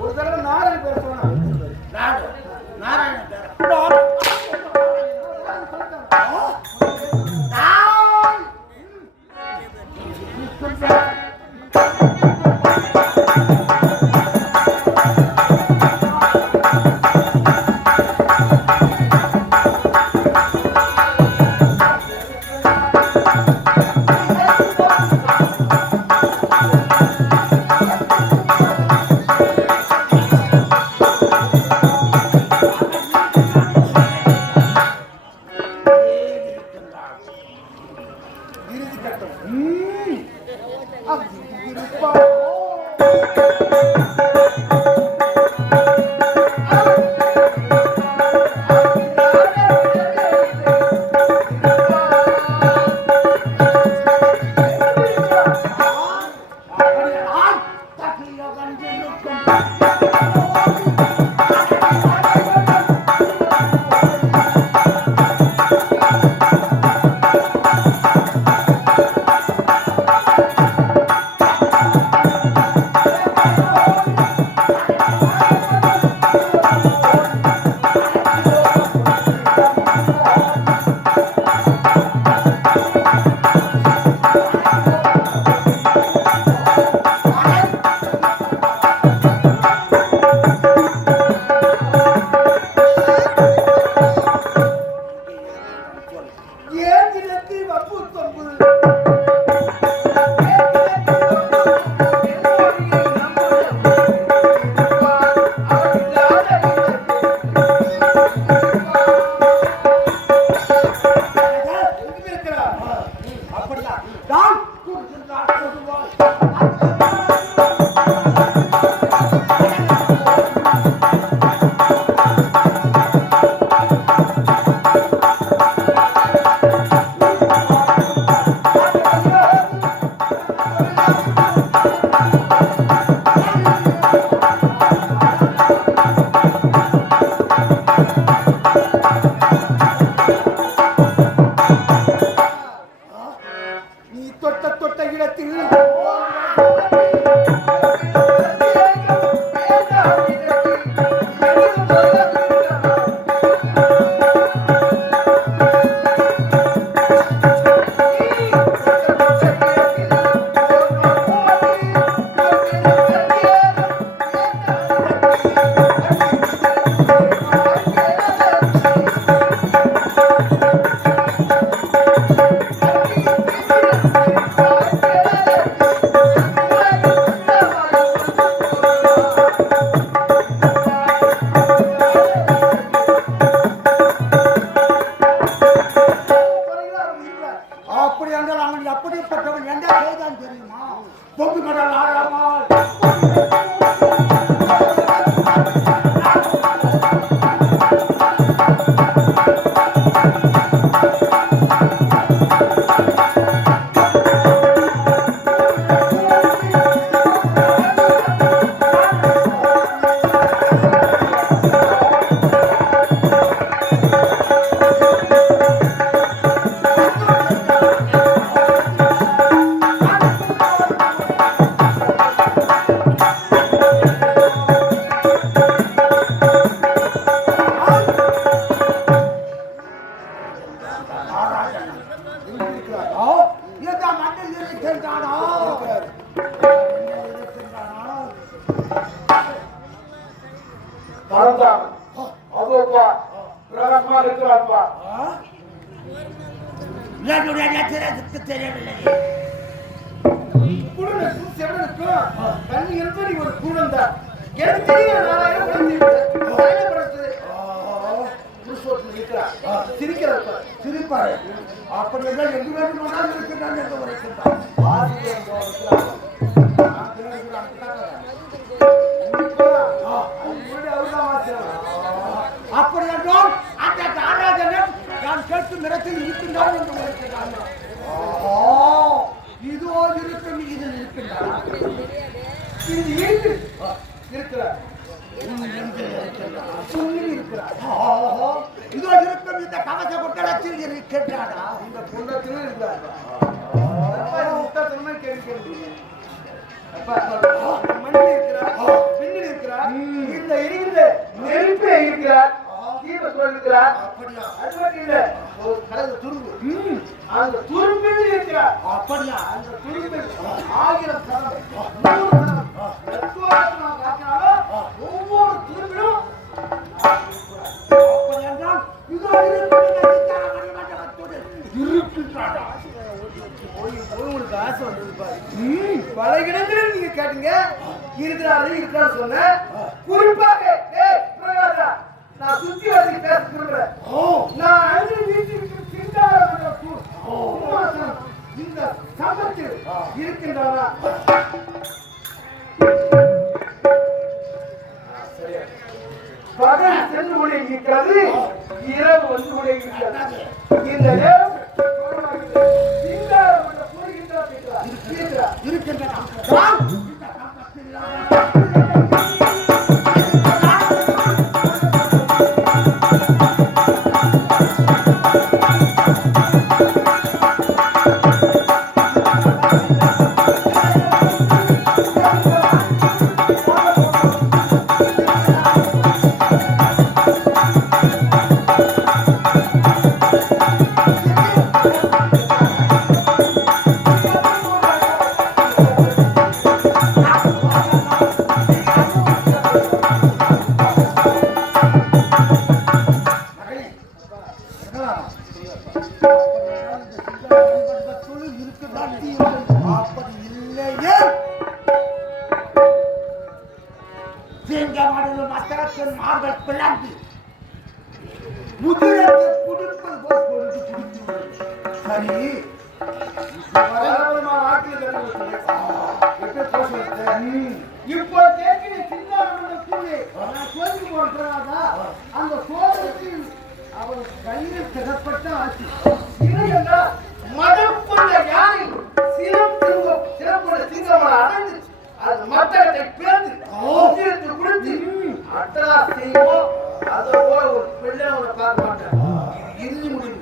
ஒரு தடவை நாராயண பேர் சொன்னா நாராயண கண்ணி இருந்து நீ ஒரு கூடம் தான் எனக்கு தெரியும். 4000 சிரிக்கிறப்ப சிரிப்பாரு. அப்படி எல்லாம் எங்க வேண்டுமானால் இருக்கிறாங்க என்று உரைக்கின்றார். அப்படி என்றால் அந்த தாராஜனம் நான் கேட்கும் இடத்தில் இருக்கின்றார் என்று உரைக்கின்றார். இதோ இருக்கும் இதில் இருக்கின்றார். இது எங்கு இருக்கிறார்? இதோ இருக்கும் இந்த கவச கொட்டளத்தில் இருக்கின்றாரா? இந்த குண்டத்திலும் இருக்கிறார். மண்ணில் இருக்கிறார், பின்னில் இருக்கிறார், இந்த எரிகின்ற நெருப்பே இருக்கிறார், இருக்கிறார். அது மட்டும் இல்ல, ஒரு கடந்த துரும்பு, அந்த துரும்பில் இருக்கிறார். அப்படியா? அந்த துரும்பில் 1000 கதம், 100 கதம், ஒவ்வொரு துரும்பிலும் அப்படி என்றால் உங்களுக்கு ஆசை வந்தது பாரு. பல இடங்களில் நீங்க கேட்டீங்க இருக்கிறாரு சொன்ன. குறிப்பாக நான் சுத்தி வச்சு பேச விரும்புறேன். நான் அழுது வீட்டிற்கு இந்த சம்பத்தில் இருக்கின்றன. பகல் சென்று கொண்டிருக்கிறது, இரவு வந்து கொண்டிருக்கிறது. இந்த நேரம் இப்போ கேட்கிற அந்த சோதனையில் அவர் கையில் திறப்பட்ட ஆட்சி மதம் கொண்ட யானை சிறப்புள்ள சிங்கமான அடைந்து அது மத்தகத்தை பிறந்து கொடுத்து அட்டா செய்வோம். அதை போல ஒரு பிள்ளை அவனை பார்க்க மாட்டேன். இறுதி முடிவு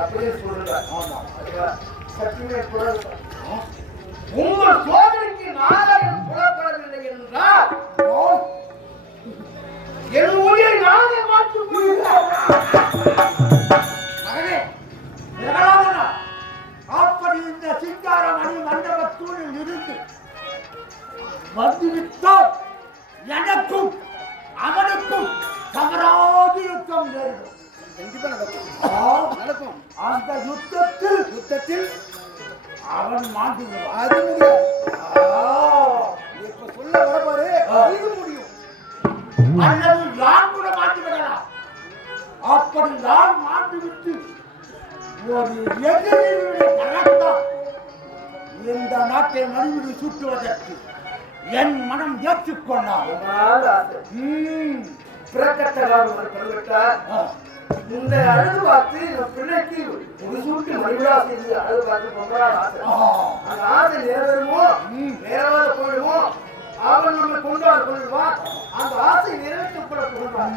அப்படின்னு சொல்றாங்க. சத்தியமே உங்கள் சோதனைக்கு நாராயணன் புலப்படவில்லை என்றால் என் உயிரை நானே மாற்றிக் கொள்கிறேன். அப்படி இந்த சிங்காரமணி மண்டபத்தூரில் இருந்து வந்துவிட்டால் எனக்கும் அவனுக்கும் தவறாத யுத்தம் நேரிடும். நடக்கும். அந்த யுத்தத்தில் அவன் மாண்டு அது முடியாது. இப்ப சொல்ல வரப்பாரு இது முடியும். அல்லது நான் கூட மாட்டி விடலாம். அப்படி நான் மாட்டி விட்டு ஒரு எதிரியுடைய கலத்தான் இந்த நாட்டை மறுபடி சுட்டுவதற்கு என் மனம் ஏற்றுக்கொண்டார். இந்த அழுது பார்த்து பிள்ளைக்கு ஒரு சூட்டு மறுவிழா செய்து அழுது பார்த்து ரொம்ப அந்த ஆசை நிறைவேறுமோ நிறைவேற போயிடுமோ அவன் நம்மை கொண்டாட கொள்வான். அந்த ஆசை நிறைவேற்றப்பட கொள்வான்.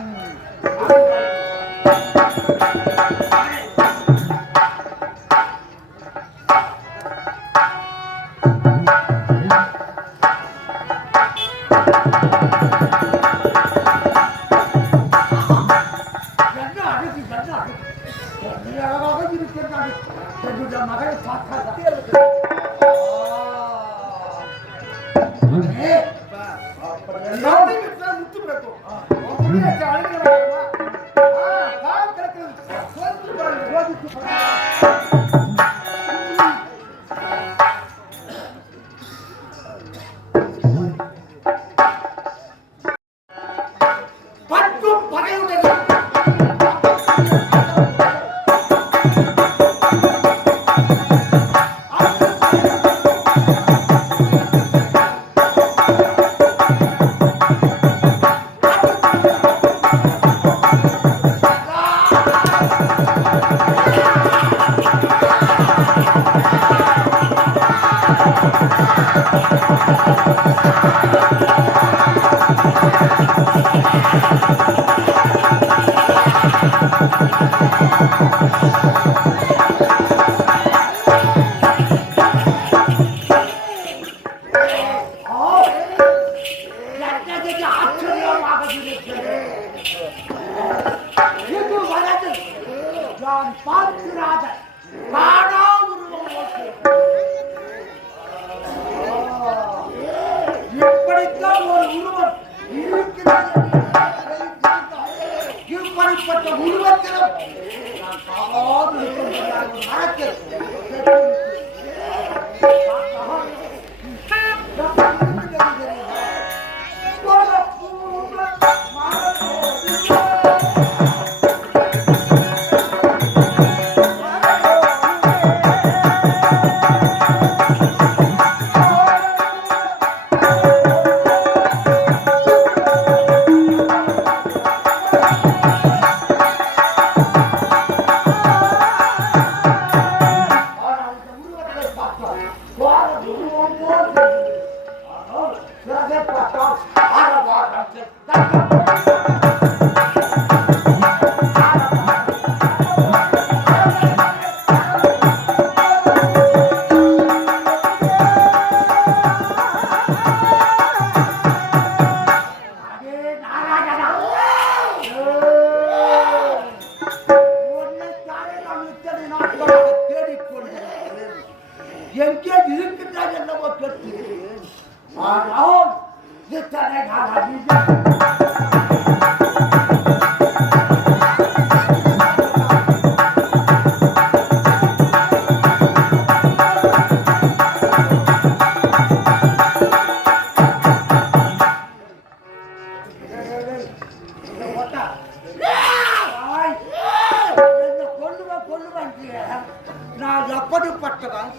மகளை முத்து பிறக்கும் இப்படிப்பட்ட உருவத்திலும் நான் சாவாது எங்கே இருக்கின்றார் என்னவோ கேட்கிறேன். ஆனால் இத்தனை நான் எப்படிப்பட்டவன்,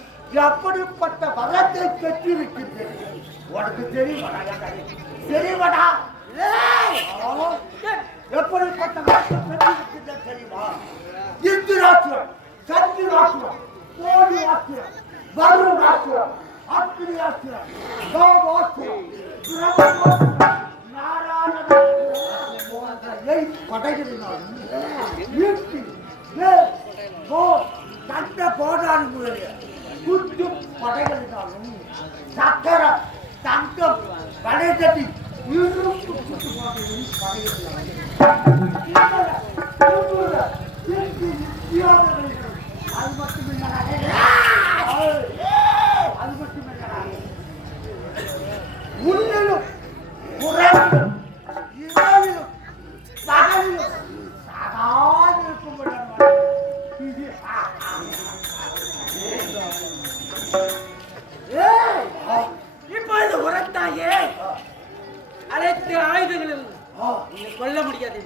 எப்படிப்பட்ட வரத்தை பெற்றிருக்கின்றேன் உனக்கு தெரியுமாடா? தெரியுமாடா? எப்படிப்பட்ட வரத்தை பெற்றிருக்கின்றேன் தெரியுமா? இந்திராசுரம், சந்திராசுரம், கோடி ஆசுரம், வருணாசுரம், அக்னியாசுரம், கோபாசுரம், பிரம்மோசுரம், நாராயணாசுரம் போன்ற படைகளினால் ஈட்டி, வேல், கோல், தந்த கோடானு முதலிய குத்து படைகளினாலும் சக்கரம், தங்கம், கடைதட்டி இரும்பு குத்து அது மட்டுமில்லை, அது மட்டுமில்லை, முன்னிலும் புறவிலும் இரவிலும் பகலிலும் சகாது இருக்கும்படி இப்பொழுது உரத்தாயே அனைத்து ஆயுதங்களில் கொல்ல முடியாது.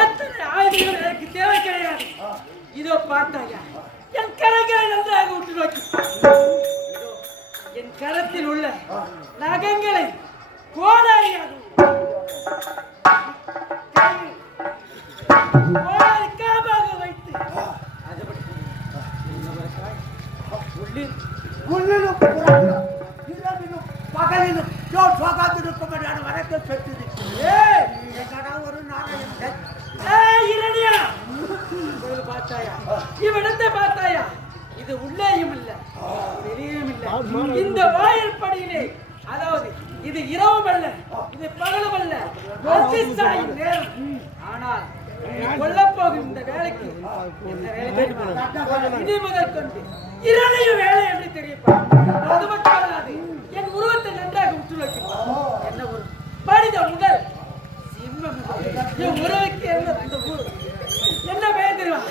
அத்தனை ஆயுதங்கள் எனக்கு தேவை கிடையாது. இதோ பார்த்தாயா, என் கரங்களை நன்றாக உற்று நோக்கி, என் கரத்தில் உள்ள நகங்களை கோடாரியாக வைத்து உள்ளிலும் இரவிலும் பகலிலும் சோகாத்திருக்கும்படியான வரத்தை பெற்றிருக்கிறேன். ஒரு நாராயணன் பார்த்தாயா, இவ்விடத்தை பார்த்தாயா? இது உள்ளேயும் இல்ல வெளியும் இல்ல. இந்த வாயில் படியிலே, அதாவது இது இரவும் அல்ல, இது பகலும் அல்ல, நேரம். ஆனால் கொல்லப் போகும் இந்த வேலைக்கு இனி முதல் கொண்டு இரணையும் வேலை என்று தெரியுமா? அது மட்டுமல்லாது என் உருவத்தை நன்றாக உற்று வைக்கும். என்ன ஒரு மனித முதல் சிம்மம் என் உருவக்கு என்ன இந்த ஊர் என்ன பெயர் தெரியுமா?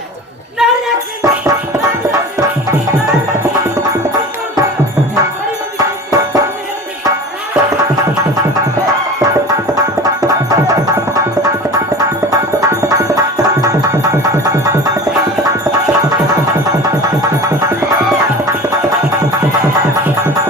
Thank you.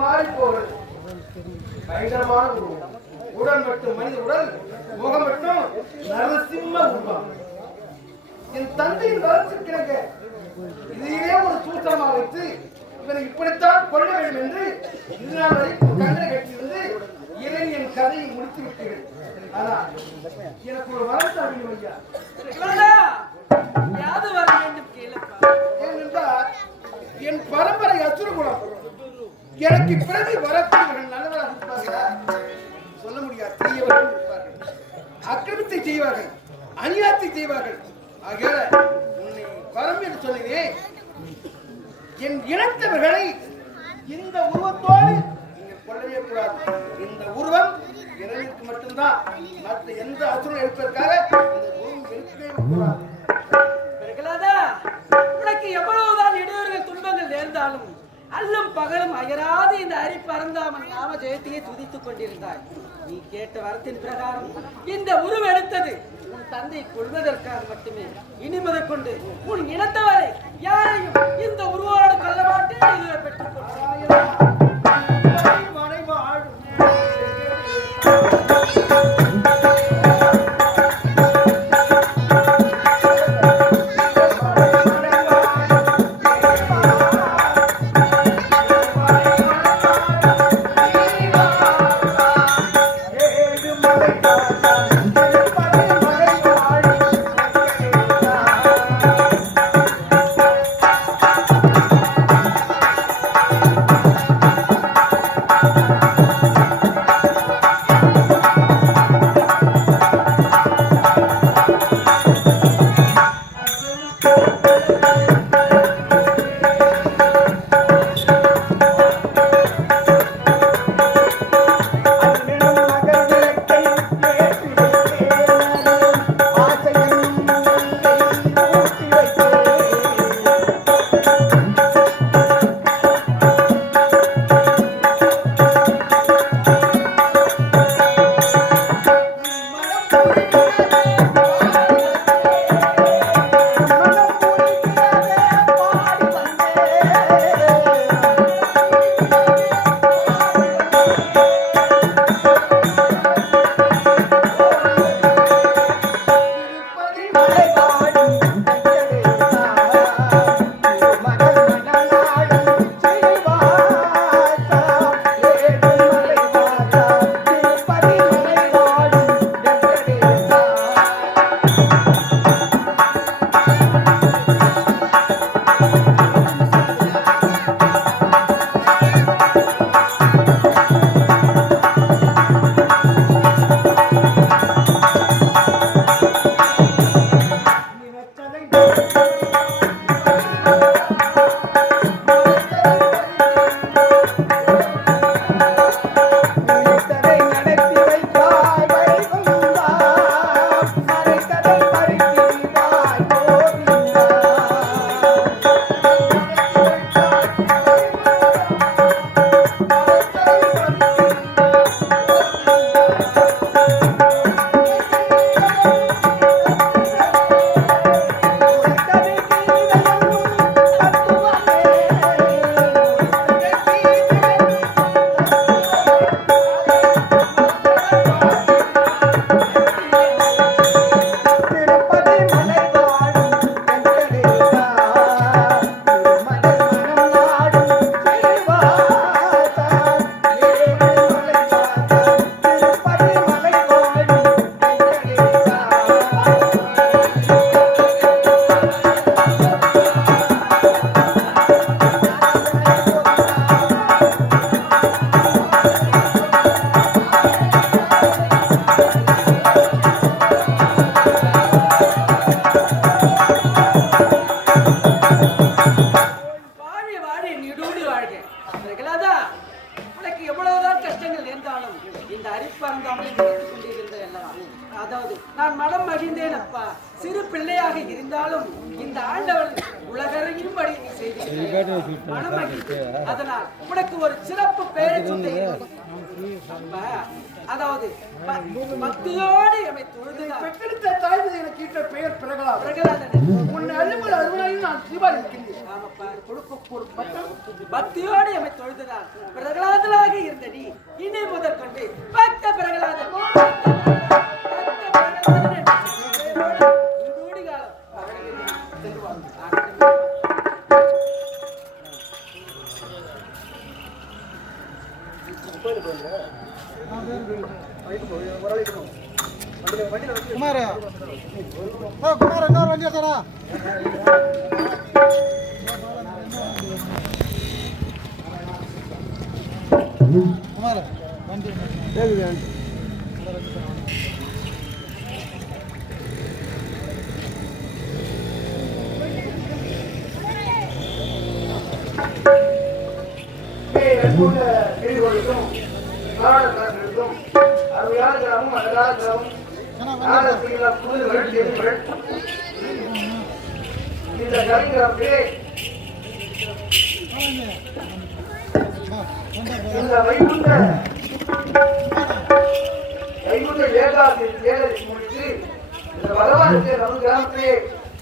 மாறி போகிறது. பயங்கரமான உருவம். உடல் மட்டும் மனித உடல், முகம் மட்டும் நரசிம்ம உருவம். என் தந்தையின் வளர்ச்சிக்கிறங்க இதையே ஒரு சூத்திரமாக வைத்து இவனை இப்படித்தான் கொள்ள வேண்டும் என்று இதுநாள் வரைக்கும் கண்ணை கட்டியிருந்து இதை என் கதையை முடித்து விட்டீர்கள். ஆனா எனக்கு ஒரு வரம் தர வேண்டும் ஐயா. யாது வர வேண்டும் கேளப்பா. ஏனென்றால் என் பரம்பரை அசுரகுலம். எனக்கு பிறகு வரக்கூடியவர்கள் நல்லவராக இருப்பார்களா? சொல்ல முடியாது. தீயவர்கள் இருப்பார்கள், அக்கிரமத்தை செய்வார்கள், அநியாயத்தை செய்வார்கள். ஆகையால உன்னை வரம் என்று சொன்னேன். என் இனத்தவர்களை இந்த உருவத்தோடு நீங்கள் கொள்ளவே கூடாது. இந்த உருவம் இறைவனுக்கு மட்டும்தான். மற்ற எந்த அசுரம் எடுப்பதற்காக இந்த உருவம் இருக்கவே கூடாது. உனக்கு எவ்வளவுதான் இடையூறுகள் துன்பங்கள் நேர்ந்தாலும் அல்லும் பகலும் அயராது இந்த அரி பரந்தாமன் நாம ஜெயத்தையே துதித்துக் கொண்டிருந்தாய். நீ கேட்ட வரத்தின் பிரகாரம் இந்த உருவெடுத்தது உன் தந்தை கொள்வதற்காக மட்டுமே. இனி முதற்கொண்டு உன் இனத்தவரை யாரையும் இந்த உருவோடு கொள்ள மாட்டேன். இதுவை பெற்றுக் கொள்வாய். அதாவது நான் மனம் மகிழ்ந்தேன் அப்பா. சிறு பிள்ளையாக இருந்தாலும் இந்த ஆண்டவன் உலகறையும் படி நீ செய்திருக்கிறாய். மனம் மகிழ்ந்தேன். அதனால் உனக்கு ஒரு சிறப்பு பெயரை சொன்னேன் அப்பா. அதாவது பக்தியோடு எமை தொழுதுதான் பெற்றெடுத்த தாய்மதி எனக்கு ஈட்ட பெயர் பிரகலாதன். பிரகலாதன். உன்னை அறிமுக அருமையில் நான் தீபாவளிக்கின்றேன். ஆமாப்பா. கொடுக்க ஒரு பட்டம் பக்தியோடு எமை தொழுதுதான் பிரகலாதனாக இருந்த நீ இனி முதற்கொண்டு பக்த பிரகலாதன் நூடி காலம் குமார குமார இன்னொரு வண்டியா தரா குமார வண்டி கேள்விகளுக்கும் நாடகங்களுக்கும் அருமையான கிராமம் அழகான கிராமம் நாடகத்தில் புதுகள் செய்திகள் இந்த கலைஞரே இந்த வைகுண்ட ஏகாதசி முடித்து இந்த பகவானுக்கு நம்ம கிராமத்திலே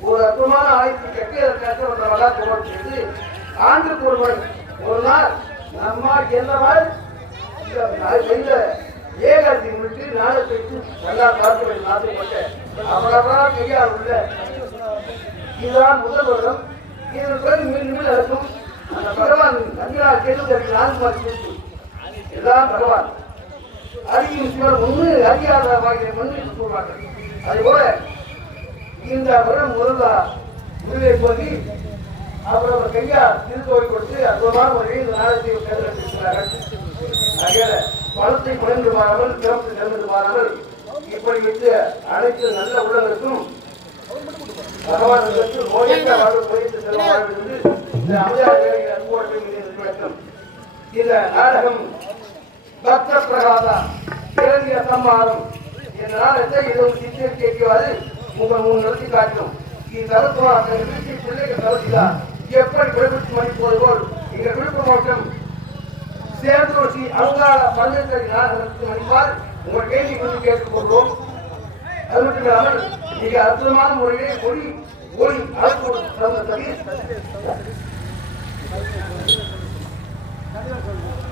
ஒரு அற்புதமான ஆய்வு கட்டியதற்காக ஒரு வரலாற்று செய்து ஆண்டுக்கு ஒரு நாள் நம்ம என்னவால் இந்த ஏகாதசி முடித்து நாடகத்திற்கு நல்லா பார்க்க வேண்டும் ஆசைப்பட்ட அவ்வளவா கையால் உள்ள இதுதான் முதல் வருடம் இதன் பிறகு மீண்டும் நடக்கும் அந்த பகவான் நன்றாக கேட்டு 4 மாதம் இதுதான் பகவான் அறியும் சிலர் ஒன்று அறியாத வகையை மண்ணு சொல்வார்கள் அதுபோல இந்த வருடம் முதலா முடிவை போதி அப்புறம் கையா திருக்கோவில் கொடுத்து அற்புதமான முறையில் இந்த நாடகத்தை தேர்ந்தெடுத்திருக்கிறார்கள். ஆகையால பணத்தை குறைந்து மாறாமல் சிறப்பு சிறந்து மாறாமல் இப்படி வைத்து அனைத்து நல்ல உள்ளங்களுக்கும் பகவானுக்கு நோயற்ற வாழ்வு குறைத்து செல்வார்கள் என்று இந்த அமைதியாக அன்போடு விளக்கம். இந்த நாடகம் பக்த பிரகாதா இறங்கிய சம்மாதம் என்ற நாடகத்தை இதுவும் சித்திரம் கேட்குவாரு உங்கள் முன் நிறுத்தி காட்டும். இத்தரத்துவாக பிள்ளைகள் தவறுகிறார் எப்படி விடுவித்து மதிப்பது போல் எங்கள் விழுப்புரம் மாவட்டம் சேர்ந்தோசி அங்காள பல்வேறு நாடகத்துக்கு மதிப்பால் உங்கள் கேள்வி கொண்டு கேட்டுக் கொள்வோம். அது மட்டும் இல்லாமல் மிக அற்புதமான முறையிலே ஒளி அழைப்பு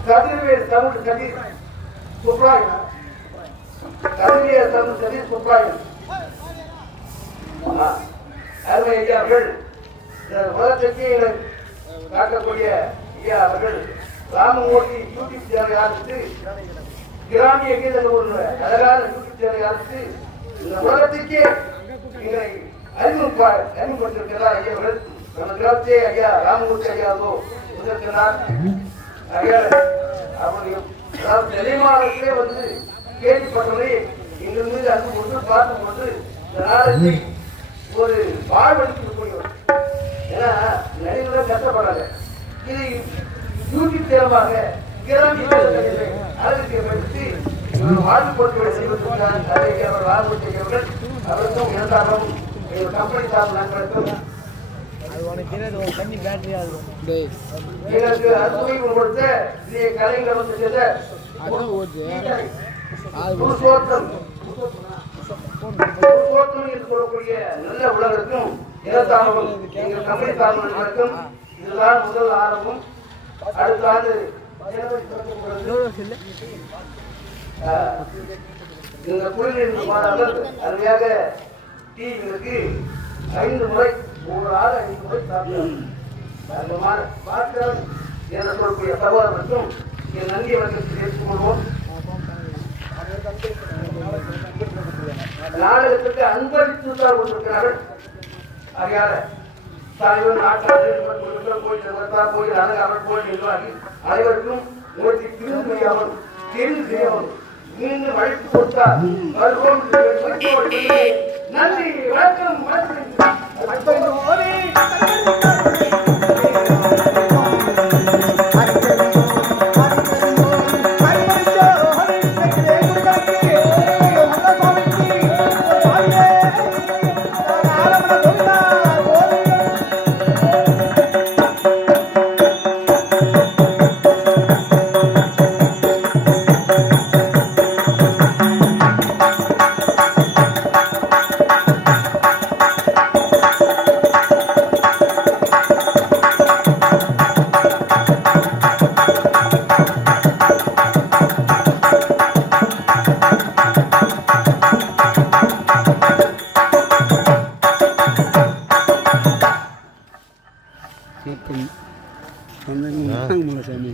கதிர்வேல் தமிழ் கதிர் சுப்ராயன் கதிர்வேல் தமிழ் கதிர் சுப்ராயன் அருமை ஐயா அவர்கள் உலகத்திற்கு காட்டக்கூடிய ஐயா அவர்கள் ராமமூர்த்தி யூடியூப் சேனலை ஆரம்பித்து கிராமிய கீதல் ஒரு அழகான யூடியூப் சேனலை ஆரம்பித்து இந்த உலகத்திற்கே எங்களை அறிமுகப்படுத்திருக்கிறார் ஐயா அவர்கள். நம்ம கிராமத்தே ஐயா ராமமூர்த்தி ஐயாவோ முதற்கிறார். அவருடைய நிலைமானத்திலே வந்து கேள்விப்பட்டவரை எங்கள் மீது அன்பு கொண்டு பார்க்கும் போது இந்த நாடகத்தை ஒரு வாழ்வழிக்கக்கூடியவர். ஏன்னா நடிகர்கள கஷ்டப்படாத இது யூடியூப் தேர்வாக அழகுப்படுத்தி வாழ்வு பொருட்களை செய்வதற்கான அவர் வாழ்வு செய்கிறவர்கள் அவருக்கும் இரண்டாலும் கம்பெனி சார்பு நண்பர்களுக்கும் எனக்கு அறுசுவை கொடுத்த கலைஞர் வந்து செய்த என்று சொல்லக்கூடிய நல்ல உலகத்துக்கும் இரண்டாலும் எங்கள் கம்பெனி சார்பு நண்பர்களுக்கும் இதுதான் முதல் ஆரம்பம். அடுத்த ஆண்டு இந்த குழுவில் மாணவர்கள் அருமையாக டீங்களுக்கு 5 முறை ஒவ்வொரு ஆள் 5 முறை சாப்பிடுவார் என சொல்லக்கூடிய சகோதரர்களுக்கும் என் நன்றியை வழக்கத்தில் ஏற்றுக்கொள்வோம். நாடகத்துக்கு அன்பளித்துத்தான் கொண்டிருக்கிறார்கள். ஆகையால தலைவர் நாட்டாளர் கோயில் அழகாமல் கோயில் நிர்வாகி அனைவருக்கும் உங்களுக்கு திருந்து செய்யாமல் தெரிந்து செய்யாமல் மீண்டும் அழைத்து கொடுத்தார். நன்றி வணக்கம். வாங்க சாமி